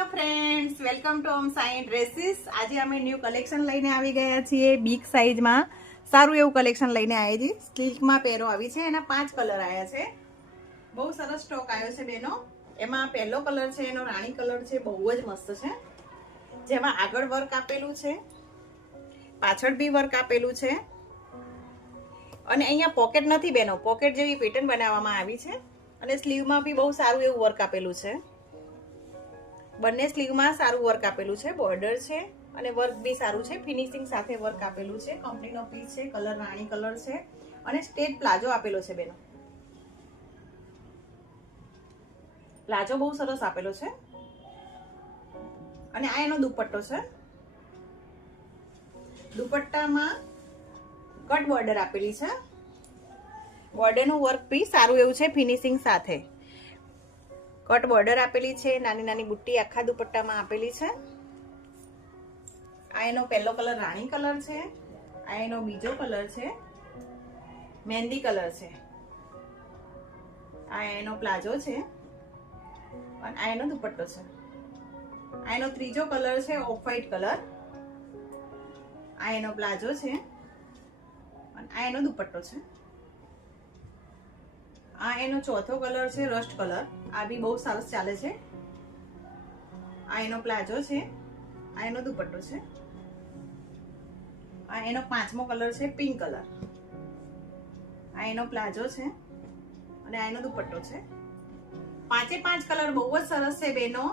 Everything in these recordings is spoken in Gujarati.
તો friends welcome to home Sai dresses. આજે અમે ન્યૂ કલેક્શન લઈને આવી ગયા છીએ। બિગ સાઇઝમાં સારું એવું કલેક્શન લઈને આવી છે। સિલ્કમાં પહેરો આવી છે, એના 5 કલર આવ્યા છે। બહુ સરસ સ્ટોક આવ્યો છે બેનો। એમાં પહેલો કલર છે એનો રાણી કલર છે, બહુ જ મસ્ત છે। જેમાં આગળ વર્ક આપેલું છે, પાછળ બી વર્ક આપેલું છે અને અહીંયા પોકેટ નથી બેનો, પોકેટ જેવી પેટર્ન બનાવવામાં આવી છે અને સ્લીવમાં બી બહુ સારું એવું વર્ક આપેલું છે। બંને સ્લીવમાં સારું વર્ક આપેલું છે, બોર્ડર છે અને વર્ક બી સારું છે, ફિનિશિંગ સાથે વર્ક આપેલું છે। કંપનીનો પીસ છે, કલર રાણી કલર છે અને સ્ટેટ પ્લાઝો આપેલો છે બેનો। પ્લાઝો બહુ સરસ આપેલો છે અને આ એનો દુપટ્ટો છે। દુપટ્ટામાં કટ બોર્ડર આપેલી છે, બોર્ડરનું વર્ક બી સારું એવું છે, ફિનિશિંગ સાથે કટ બોર્ડર આપેલી છે। નાની નાની બુટ્ટી આખા દુપટ્ટામાં આપેલી છે। આ એનો પહેલો કલર રાણી કલર છે, આ એનો બીજો કલર છે મહેંદી કલર છે, આ એનો પ્લાઝો છે અને આ એનો દુપટ્ટો છે। આ એનો ત્રીજો કલર છે ઓફ વ્હાઈટ કલર, આ એનો પ્લાઝો છે અને આ એનો દુપટ્ટો છે। આ એનો ચોથો કલર છે રસ્ટ કલર, આ બી બહુ સરસ ચાલે છે। આ એનો પ્લાઝો છે, આ એનો દુપટ્ટો છે। આ એનો પાંચમો કલર છે પિંક કલર, આ એનો પ્લાઝો છે અને આ એનો દુપટ્ટો છે। 5 કલર બહુ જ સરસ છે બેનો।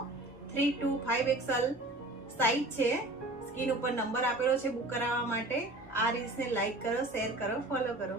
3 to 5 XL સાઈઝ છે। સ્ક્રીન ઉપર નંબર આપેલો છે બુક કરાવવા માટે। આ રીલ્સને લાઈક કરો, શેર કરો, ફોલો કરો।